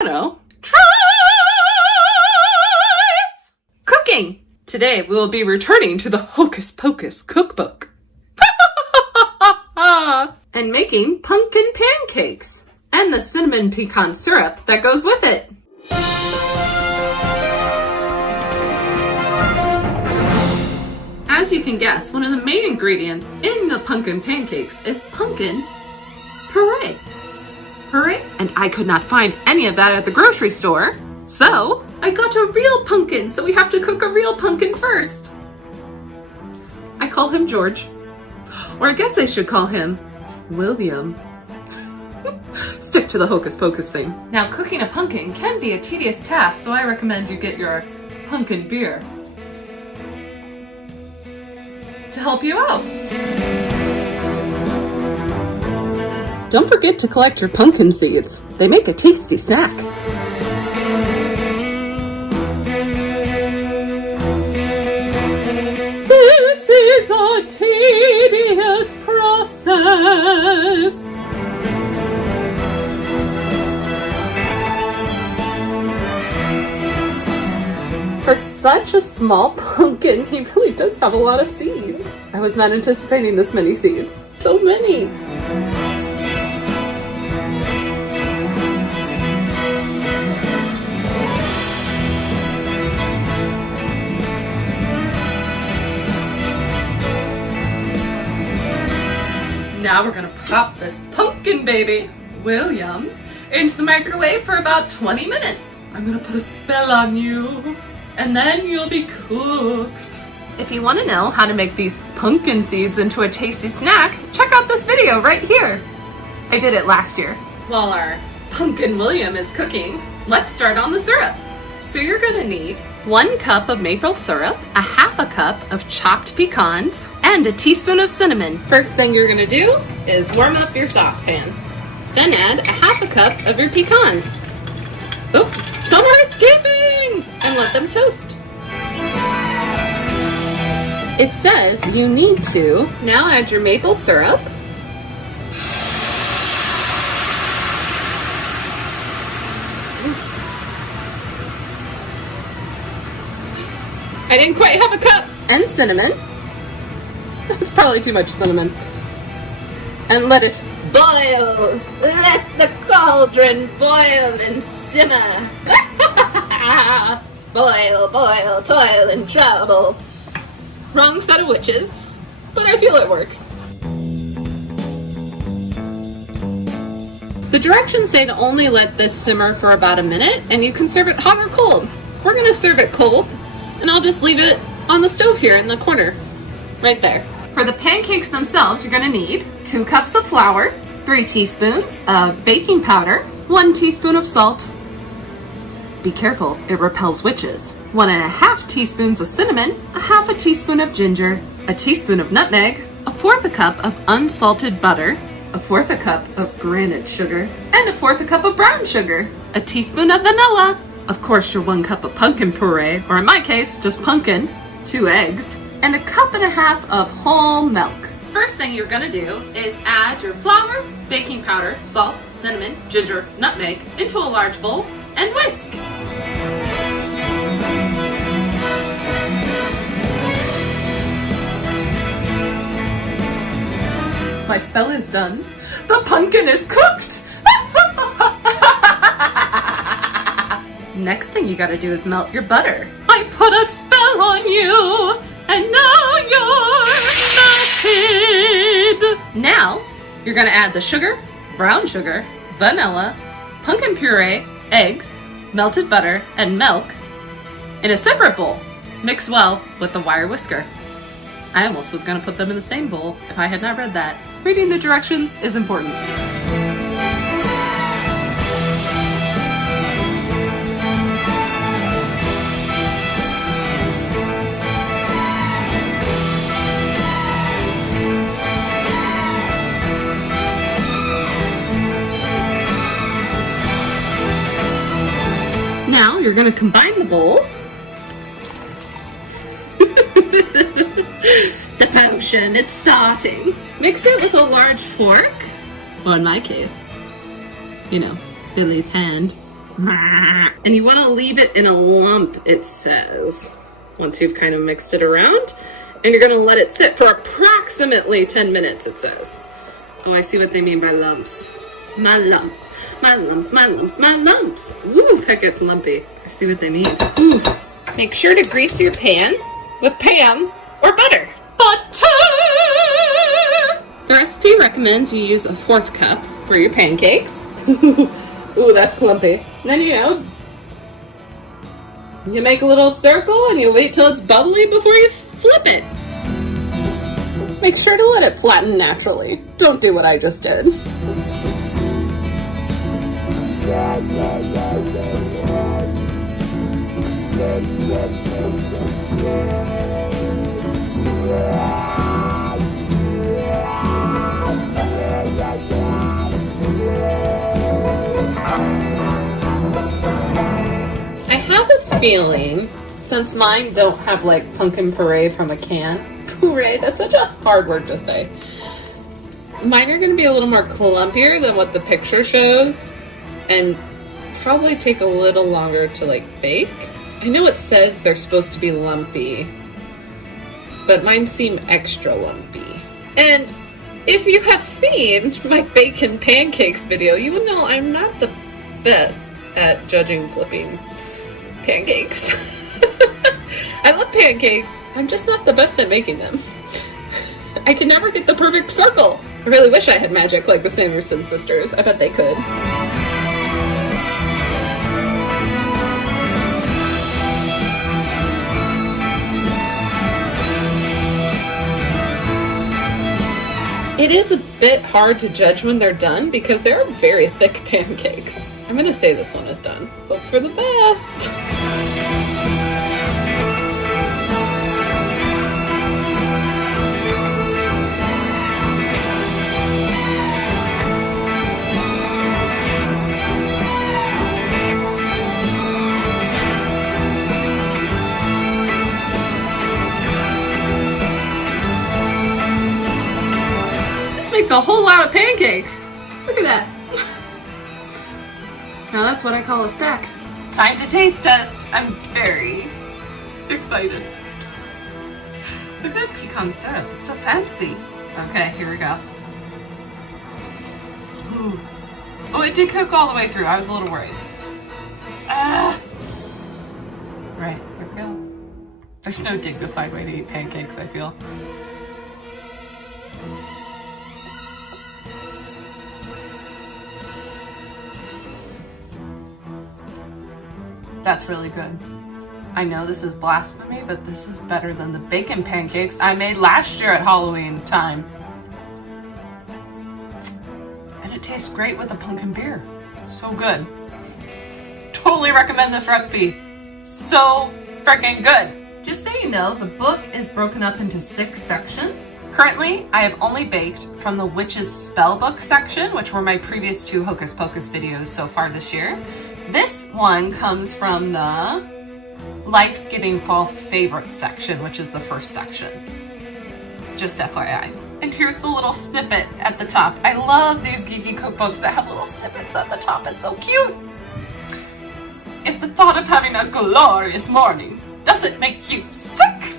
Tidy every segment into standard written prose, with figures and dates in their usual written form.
Soprano. Tries! Cooking! Today we will be returning to the Hocus Pocus Cookbook. And making pumpkin pancakes. And the cinnamon pecan syrup that goes with it. As you can guess, one of the main ingredients in the pumpkin pancakes is pumpkin puree. Puree? And I could not find any of that at the grocery store, so I got a real pumpkin, so we have to cook a real pumpkin first. I call him George, or I guess I should call him William. Stick to the hocus pocus thing. Now, cooking a pumpkin can be a tedious task, so I recommend you get your pumpkin beer to help you out. Don't forget to collect your pumpkin seeds. They make a tasty snack. This is a tedious process. For such a small pumpkin, he really does have a lot of seeds. I was not anticipating this many seeds. So many! Now we're gonna pop this pumpkin baby, William, into the microwave for about 20 minutes. I'm gonna put a spell on you. And then you'll be cooked. If you want to know how to make these pumpkin seeds into a tasty snack, check out this video right here. I did it last year. While our pumpkin William is cooking, let's start on the syrup. So you're gonna need 1 cup of maple syrup, a half a cup of chopped pecans, and a teaspoon of cinnamon. First thing you're gonna do is warm up your saucepan. Then add a half a cup of your pecans. Oh, some are escaping! And let them toast. It says you need to now add your maple syrup. I didn't quite have a cup. And cinnamon. That's probably too much cinnamon. And let it boil. Let the cauldron boil and simmer. Boil, boil, toil, and trouble. Wrong set of witches, but I feel it works. The directions say to only let this simmer for about a minute, and you can serve it hot or cold. We're gonna serve it cold, and I'll just leave it on the stove here in the corner, right there. For the pancakes themselves, you're gonna need 2 cups of flour, 3 teaspoons of baking powder, 1 teaspoon of salt. Be careful, it repels witches. 1½ teaspoons of cinnamon, a half a teaspoon of ginger, a teaspoon of nutmeg, a 1/4 cup of unsalted butter, a 1/4 cup of granite sugar, and a 1/4 cup of brown sugar, a teaspoon of vanilla, of course your 1 cup of pumpkin puree, or in my case, just pumpkin, 2 eggs, and a 1.5 cups of whole milk. First thing you're gonna do is add your flour, baking powder, salt, cinnamon, ginger, nutmeg into a large bowl and whisk. My spell is done. The pumpkin is cooked! Next thing you gotta do is melt your butter. I put a spell on you, and now you're melted! Now, you're gonna add the sugar, brown sugar, vanilla, pumpkin puree, eggs, melted butter, and milk in a separate bowl. Mix well with the wire whisker. I almost was gonna put them in the same bowl if I had not read that. Reading the directions is important. Now you're going to combine the bowls. The potion, it's starting. Mix it with a large fork. Well, in my case, you know, Billy's hand. And you want to leave it in a lump, it says, once you've kind of mixed it around. And you're going to let it sit for approximately 10 minutes, it says. Oh, I see what they mean by lumps. My lumps, my lumps, my lumps, my lumps. Ooh, that gets lumpy. I see what they mean. Ooh. Make sure to grease your pan with Pam or butter. Butter! The recipe recommends you use a 1/4 cup for your pancakes. Ooh, that's clumpy. Then, you make a little circle and you wait till it's bubbly before you flip it. Make sure to let it flatten naturally. Don't do what I just did. I have a feeling, since mine don't have like pumpkin puree from a can, puree, that's such a hard word to say. Mine are going to be a little more clumpier than what the picture shows and probably take a little longer to like bake. I know it says they're supposed to be lumpy, but mine seem extra lumpy. And if you have seen my bacon pancakes video, you will know I'm not the best at judging flipping pancakes. I love pancakes, I'm just not the best at making them. I can never get the perfect circle. I really wish I had magic like the Sanderson sisters. I bet they could. It is a bit hard to judge when they're done because they're very thick pancakes. I'm gonna say this one is done. Hope for the best. Makes a whole lot of pancakes. Look at that. Now that's what I call a stack. Time to taste test. I'm very excited. Look at that pecan syrup. It's so fancy. Okay, here we go. Ooh. Oh, it did cook all the way through. I was a little worried. Ah. Right, here we go. There's no dignified way to eat pancakes, I feel. That's really good. I know this is blasphemy, but this is better than the bacon pancakes I made last year at Halloween time. And it tastes great with a pumpkin beer. So good. Totally recommend this recipe. So freaking good. Just so you know, the book is broken up into 6 sections. Currently, I have only baked from the Witch's Spellbook section, which were my previous 2 Hocus Pocus videos so far this year. This one comes from the Life-Giving Fall Favorites section, which is the first section. Just FYI. And here's the little snippet at the top. I love these geeky cookbooks that have little snippets at the top. It's so cute. If the thought of having a glorious morning doesn't make you sick,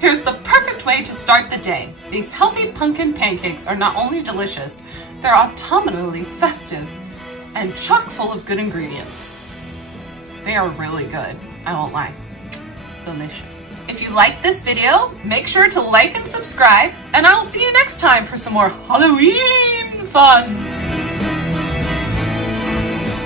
here's the perfect way to start the day. These healthy pumpkin pancakes are not only delicious, they're autumnally festive and chock full of good ingredients. They are really good, I won't lie. Delicious. If you like this video, make sure to like and subscribe, and I'll see you next time for some more Halloween fun.